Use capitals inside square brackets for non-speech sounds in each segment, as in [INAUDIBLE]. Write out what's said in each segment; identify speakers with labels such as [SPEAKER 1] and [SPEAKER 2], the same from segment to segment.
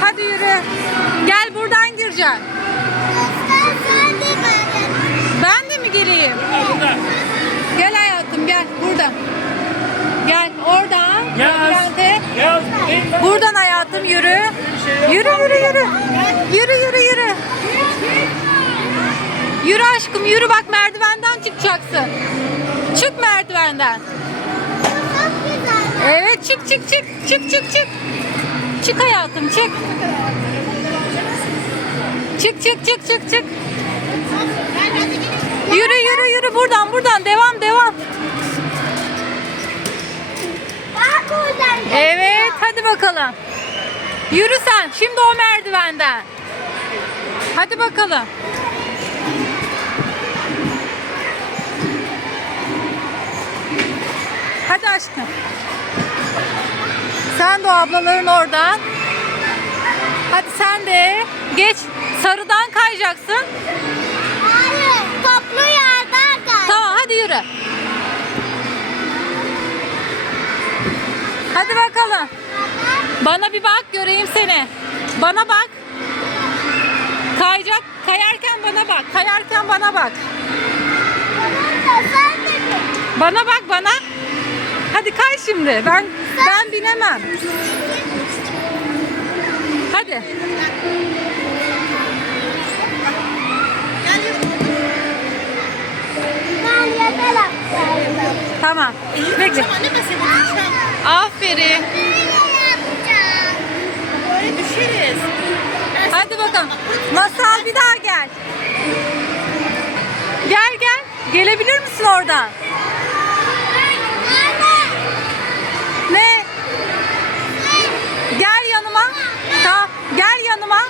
[SPEAKER 1] Hadi yürü. Gel buradan gireceksin. Ben de mi gireyim? Gel hayatım gel buradan. Gel oradan.
[SPEAKER 2] Yaz.
[SPEAKER 1] Buradan hayatım yürü. Yürü yürü yürü. Yürü yürü yürü. Yürü aşkım yürü bak merdivenden çıkacaksın. Çık merdivenden. Evet çık çık çık. Çık çık çık. Çık hayatım çık. Çık çık çık çık çık. Yürü yürü yürü buradan buradan devam devam. Evet hadi bakalım. Yürü sen şimdi o merdivenden. Hadi bakalım. Hadi aşkım. Sen de o ablaların oradan. Hadi sen de geç. Sarıdan kayacaksın. Tamam hadi yürü. Hadi bakalım. Bana bir bak göreyim seni. Bana bak. Kayacak. Kayarken bana bak. Kayarken bana bak. Bana bak bana. Hadi kay şimdi. Ben ben binemem. Hadi. Tamam. Bekle. Aferin. Hadi bakalım. Masal bir daha gel. Gel gel. Gelebilir misin oradan? Ne? Gel yanıma. Tamam. Gel yanıma.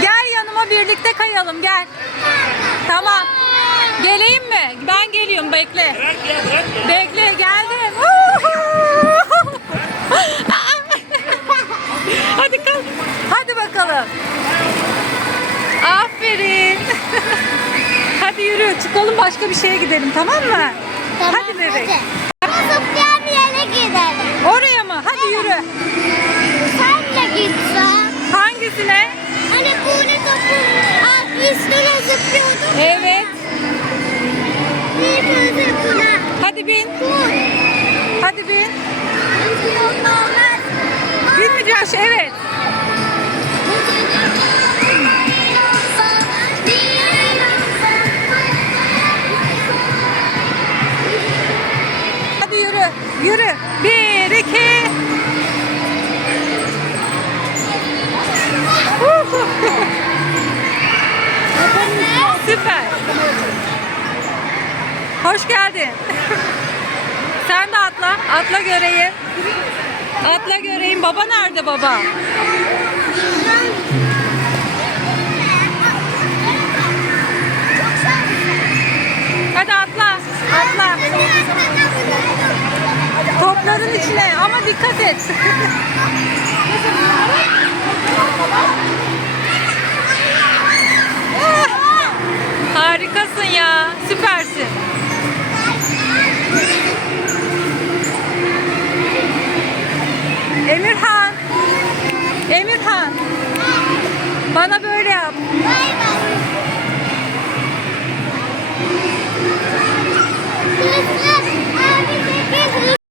[SPEAKER 1] Gel yanıma birlikte kayalım gel. Tamam. Geleyim mi? Ben geliyorum bekle.
[SPEAKER 2] Bırak ya bırak ya.
[SPEAKER 1] Bekle geldim. [LAUGHS] Hadi kalk. Hadi bakalım. Aferin. [LAUGHS] Hadi yürü çıkalım başka bir şeye gidelim tamam mı? hadi bebek.
[SPEAKER 3] Zıplayan
[SPEAKER 1] bin. Hadi bin. Binmeyeceğiz. Evet. Hadi yürü. Yürü. Bir, iki. [LAUGHS] Süper. Hoş geldin. Atla. Atla göreyim. Atla göreyim. Baba nerede baba? Hadi atla. Atla. Topların içine ama dikkat et. [LAUGHS] Harikasın ya. Süpersin.